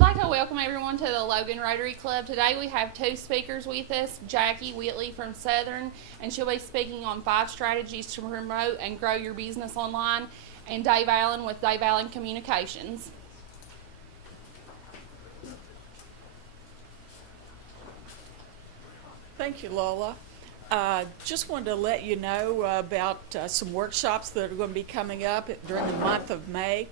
I'd like to welcome everyone to the Logan Rotary Club. Today we have two speakers with us, Jackie Whitley from Southern, and she'll be speaking on 5 strategies to promote and grow your business online, and Dave Allen with Dave Allen Communications. Thank you, Lola. Just wanted to let you know about some workshops that are going to be coming up during the month of May.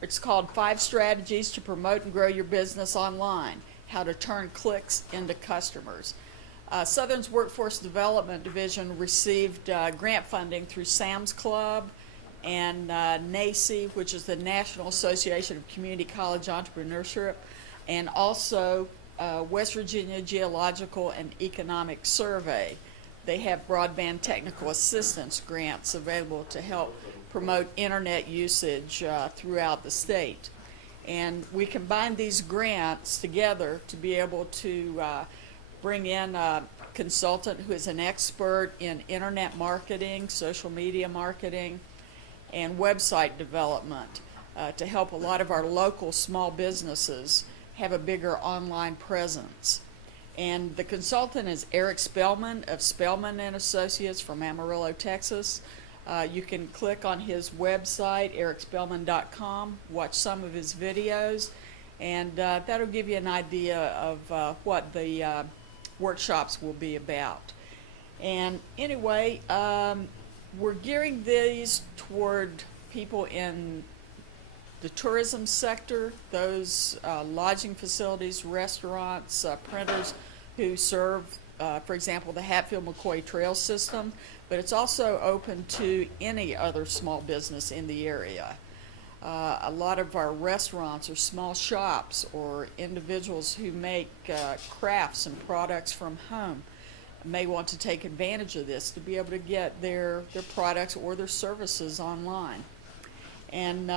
It's called 5 Strategies to Promote and Grow Your Business Online, How to Turn Clicks into Customers. Southern's Workforce Development Division received grant funding through Sam's Club and NACE, which is the National Association of Community College Entrepreneurship, and also West Virginia Geological and Economic Survey. They have broadband technical assistance grants available to help promote internet usage throughout the state. And we combine these grants together to be able to bring in a consultant who is an expert in internet marketing, social media marketing, and website development to help a lot of our local small businesses have a bigger online presence. And the consultant is Eric Spellman of Spellman and Associates from Amarillo, Texas. You can click on his website, ericspellman.com, watch some of his videos, and that'll give you an idea of what the workshops will be about. And anyway, we're gearing these toward people in the tourism sector, those lodging facilities, restaurants, printers who serve, for example, the Hatfield-McCoy Trail System, but it's also open to any other small business in the area. A lot of our restaurants are small shops or individuals who make crafts and products from home may want to take advantage of this to be able to get their products or their services online. And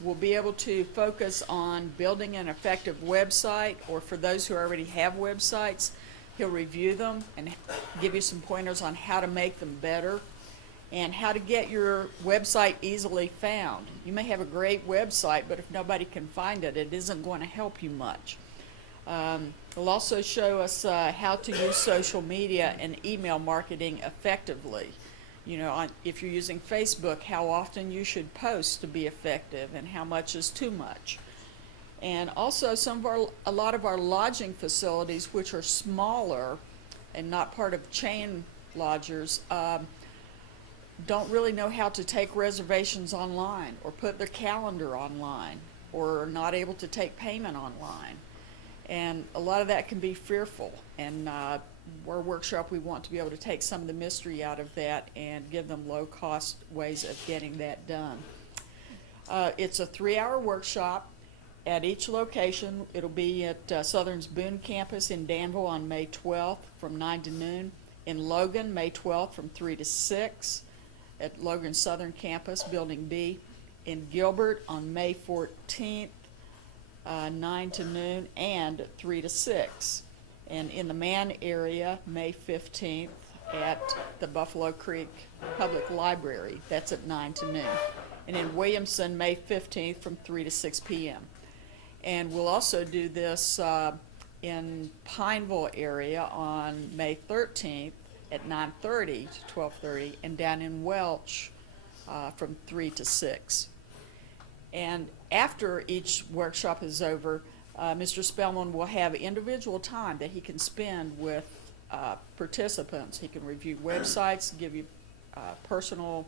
we'll be able to focus on building an effective website, or for those who already have websites, he'll review them and give you some pointers on how to make them better and how to get your website easily found. You may have a great website, but if nobody can find it, it isn't going to help you much. It'll also show us how to use social media and email marketing effectively. You know, if you're using Facebook, how often you should post to be effective and how much is too much. And also a lot of our lodging facilities, which are smaller and not part of chain lodgers, don't really know how to take reservations online or put their calendar online, or are not able to take payment online. And a lot of that can be fearful, and our workshop, we want to be able to take some of the mystery out of that and give them low-cost ways of getting that done. It's a 3-hour workshop at each location. It'll be at Southern's Boone campus in Danville on May 12th from 9 to noon, in Logan, May 12th from 3 to 6, at Logan Southern Campus, Building B, in Gilbert on May 14th, 9 to noon, and 3 to 6. And in the Man area, May 15th at the Buffalo Creek Public Library. That's at 9 to noon. And in Williamson, May 15th from 3 to 6 p.m. And we'll also do this in Pineville area on May 13th at 9:30 to 12:30, and down in Welch from 3 to 6. And after each workshop is over, Mr. Spellman will have individual time that he can spend with participants. He can review websites, give you personal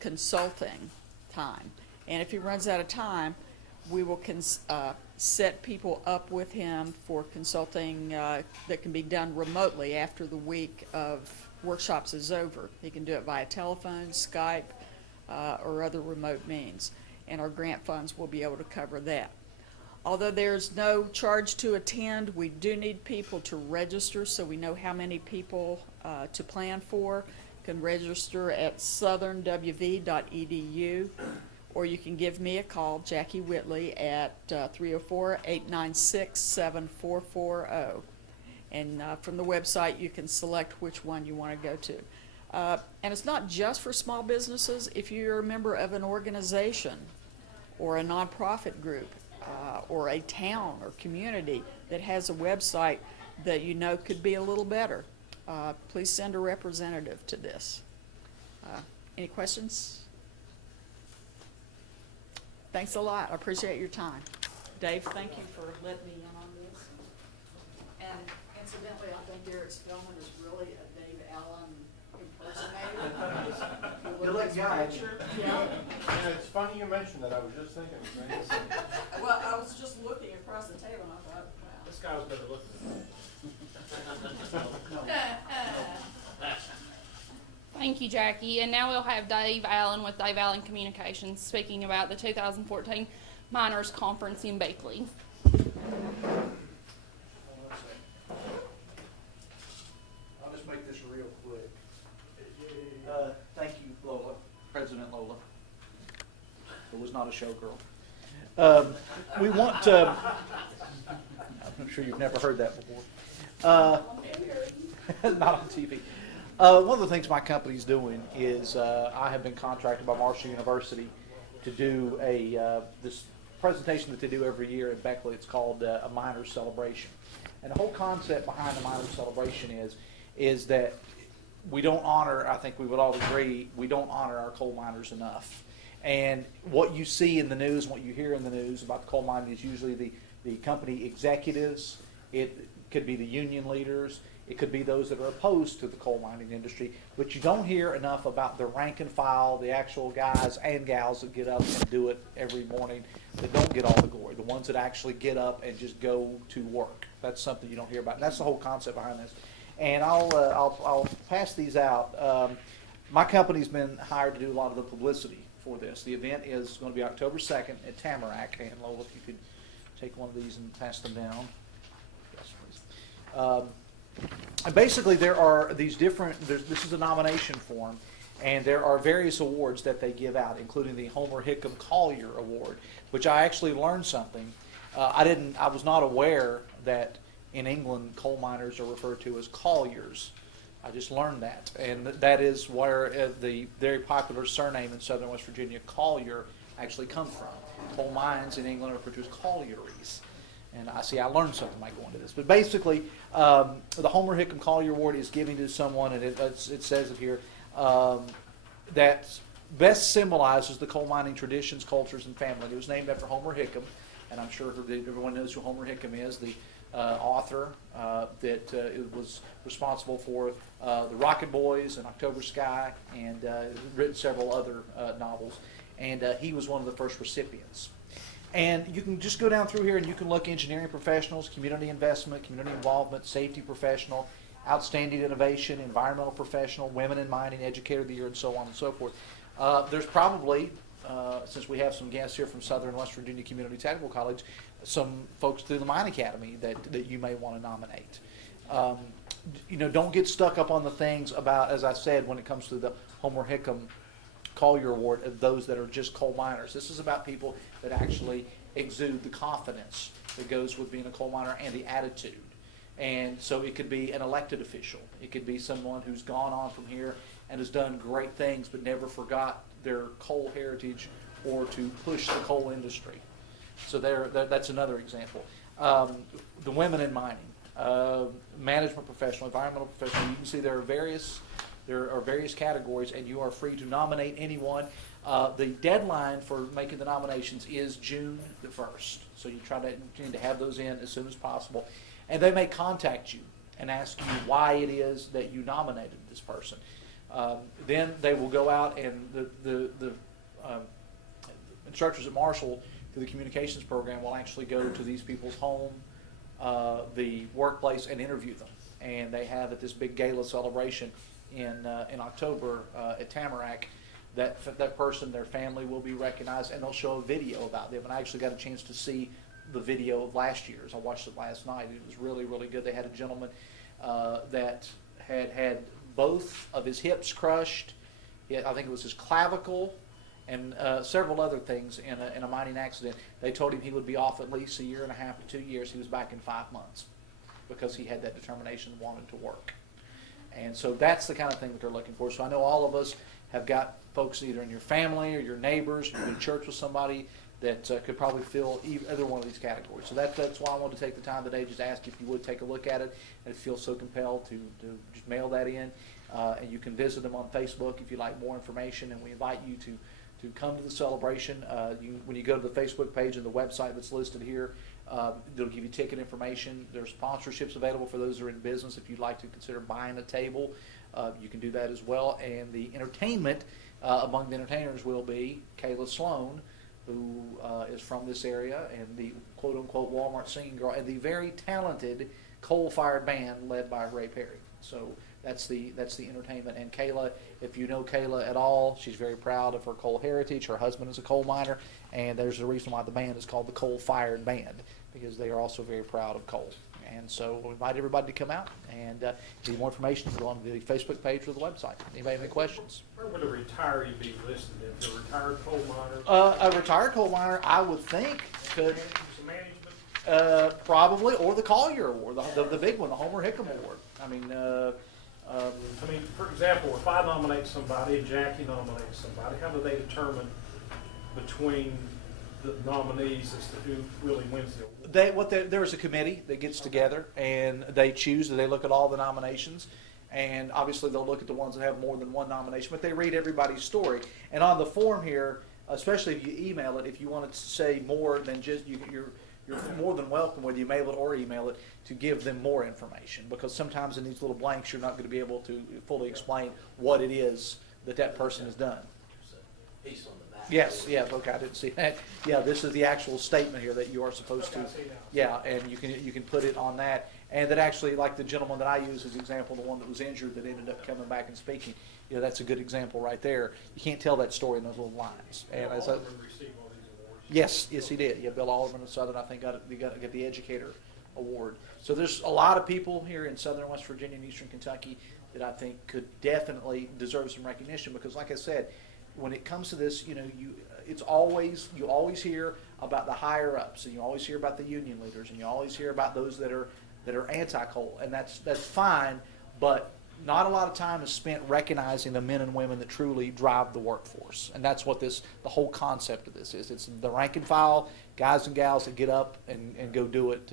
consulting time. And if he runs out of time, we will set people up with him for consulting that can be done remotely after the week of workshops is over. He can do it via telephone, Skype, or other remote means. And our grant funds will be able to cover that. Although there's no charge to attend, we do need people to register so we know how many people to plan for. You can register at southernwv.edu, or you can give me a call, Jackie Whitley, at 304-896-7440. And from the website, you can select which one you want to go to. And it's not just for small businesses. If you're a member of an organization or a nonprofit group, or a town or community that has a website that you know could be a little better, please send a representative to this. Any questions? Thanks a lot. I appreciate your time. Dave, thank you for letting me in on this. And incidentally, I think Eric Spellman is really a Dave Allen impersonator. You're like guy. Yeah. And it's funny you mentioned that. I was just thinking the same thing. Well, I was just looking across the table and I thought, wow. This guy was better looking than me. Thank you, Jackie. And now we'll have Dave Allen with Dave Allen Communications speaking about the 2014 Miners Conference in Whitley. I'll just make this real quick. Thank you, Lola, President Lola, who was not a showgirl. We want to, I'm sure you've never heard that before. Not on TV. One of the things my company's doing is I have been contracted by Marshall University to do this presentation that they do every year at Beckley. It's called a Miners Celebration. And the whole concept behind the Miners Celebration is that we don't honor, I think we would all agree, we don't honor our coal miners enough. And what you see in the news, what you hear in the news about the coal mining is usually the company executives. It could be the union leaders. It could be those that are opposed to the coal mining industry. But you don't hear enough about the rank and file, the actual guys and gals that get up and do it every morning that don't get all the glory, the ones that actually get up and just go to work. That's something you don't hear about. And that's the whole concept behind this. And I'll pass these out. My company's been hired to do a lot of the publicity for this. The event is going to be October 2nd at Tamarack. And Lola, if you could take one of these and pass them down. Yes, please. And basically there are these this is a nomination form, and there are various awards that they give out, including the Homer Hickam Collier Award, which I actually learned something. I was not aware that in England coal miners are referred to as colliers. I just learned that, and that is where the very popular surname in southern West Virginia, Collier, actually comes from. Coal mines in England are referred to as collieries. And I learned something by going to this. But basically, the Homer Hickam Collier Award is given to someone, and it says it here, that best symbolizes the coal mining traditions, cultures, and family. It was named after Homer Hickam, and I'm sure everyone knows who Homer Hickam is, the author that was responsible for The Rocket Boys and October Sky, and written several other novels. And he was one of the first recipients. And you can just go down through here and you can look engineering professionals, community investment, community involvement, safety professional, outstanding innovation, environmental professional, women in mining, educator of the year, and so on and so forth. There's probably, since we have some guests here from Southern West Virginia Community Technical College, some folks through the Mine Academy that you may want to nominate. Don't get stuck up on the things about, as I said, when it comes to the Homer Hickam Collier Award, of those that are just coal miners. This is about people that actually exude the confidence that goes with being a coal miner and the attitude. And so it could be an elected official. It could be someone who's gone on from here and has done great things but never forgot their coal heritage or to push the coal industry. So that's another example. The women in mining, management professional, environmental professional. You can see there are various categories, and you are free to nominate anyone. The deadline for making the nominations is June the 1st. So you need to have those in as soon as possible. And they may contact you and ask you why it is that you nominated this person. Then they will go out, and the instructors at Marshall through the communications program will actually go to these people's home, the workplace, and interview them. And they have at this big gala celebration in October at Tamarack, that person, their family will be recognized, and they'll show a video about them. And I actually got a chance to see the video of last year's. I watched it last night. It was really, really good. They had a gentleman that had both of his hips crushed. I think it was his clavicle, and several other things in a mining accident. They told him he would be off at least a year and a half to 2 years. He was back in 5 months because he had that determination and wanted to work. And so that's the kind of thing that they're looking for. So I know all of us have got folks either in your family or your neighbors, you've been in church with somebody that could probably fill either one of these categories. So that's why I wanted to take the time today, just ask if you would take a look at it, and if you feel so compelled to just mail that in. And you can visit them on Facebook if you'd like more information, and we invite you to come to the celebration. When you go to the Facebook page and the website that's listed here, they'll give you ticket information. There's sponsorships available for those who are in business. If you'd like to consider buying a table, you can do that as well. And the entertainment, among the entertainers will be Kayla Sloan, who is from this area, and the quote-unquote Walmart singing girl, and the very talented coal-fired band led by Ray Perry. So that's the entertainment. And Kayla, if you know Kayla at all, she's very proud of her coal heritage. Her husband is a coal miner, and there's the reason why the band is called the Coal-Fired Band, because they are also very proud of coal. And so we invite everybody to come out, and if you need more information, go on the Facebook page or the website. Anybody have any questions? Where would a retiree be listed? If a retired coal miner? A retired coal miner, I would think, could Some management? probably, or the Collier Award, the big one, the Homer Hickam Award. I mean, For example, if I nominate somebody and Jackie nominates somebody, how do they determine between the nominees as to who really wins the award? There's a committee that gets together, and they choose. They look at all the nominations, and obviously they'll look at the ones that have more than one nomination. But they read everybody's story, and on the form here, especially if you email it, if you want to say more than just you're more than welcome, whether you mail it or email it, to give them more information, because sometimes in these little blanks you're not going to be able to fully explain what it is that person has done. Piece on the back. Yes, yeah, okay, I didn't see that. Yeah, this is the actual statement here that you are supposed to, Okay, I see now. yeah, and you can put it on that. And that actually, like the gentleman that I use as an example, the one that was injured that ended up coming back and speaking, that's a good example right there. You can't tell that story in those little lines. And as Alderman received all these awards. yes, he did. Yeah, Bill Alderman of Southern, I think, got the Educator Award. So there's a lot of people here in Southern West Virginia and Eastern Kentucky that I think could definitely deserve some recognition, because, like I said, when it comes to this, you always hear about the higher ups, and you always hear about the union leaders, and you always hear about those that are anti-coal, and that's fine, but not a lot of time is spent recognizing the men and women that truly drive the workforce. And that's what the whole concept of this is. It's the rank and file guys and gals that get up and go do it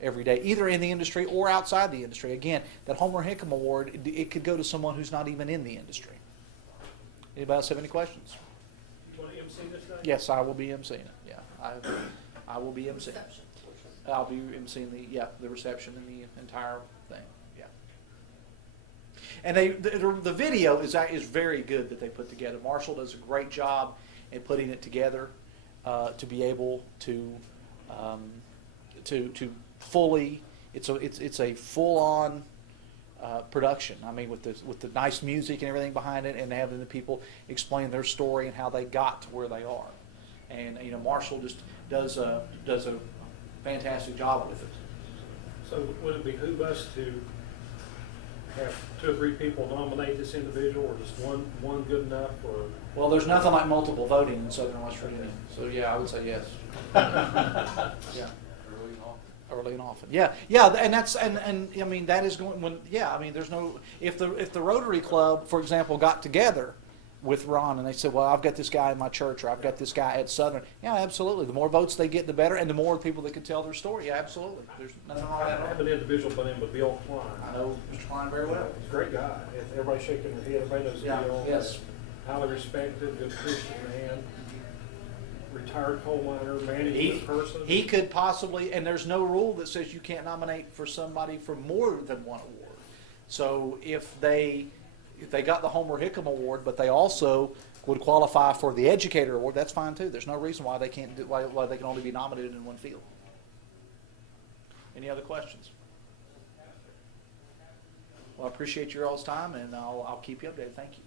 every day, either in the industry or outside the industry. Again, that Homer Hickam Award, it could go to someone who's not even in the industry. Anybody else have any questions? You want to MC this day? Yes, I will be emceeing it. Yeah, I will be emceeing. I'll be emceeing the reception and the entire thing. Yeah. And the video is very good that they put together. Marshall does a great job in putting it together to be able to fully. It's a full on production. I mean, with the nice music and everything behind it, and having the people explain their story and how they got to where they are. And Marshall just does a fantastic job with it. So would it behoove us to have 2 or 3 people nominate this individual, or just one good enough? Or Well, there's nothing like multiple voting in Southern West Virginia. So yeah, I would say yes. Yeah. Early and often. Yeah, and that's and I mean that is going when I mean there's no if the Rotary Club, for example, got together with Ron and they said, well, I've got this guy in my church, or I've got this guy at Southern. Yeah, absolutely. The more votes they get, the better, and the more people that can tell their story. Yeah, absolutely. There's nothing wrong with I that at have all. an individual by the name of Bill Klein. I know Mr. Klein very well. He's a great guy. Everybody shaking their head. Everybody knows Yeah. Bill. Yes. Highly respected, good Christian man. Retired coal miner, management person. He could possibly, and there's no rule that says you can't nominate for somebody for more than one award. So if they got the Homer Hickam Award, but they also would qualify for the Educator Award, that's fine too. There's no reason why they can't why they can only be nominated in one field. Any other questions? Well, I appreciate your all's time, and I'll keep you updated. Thank you.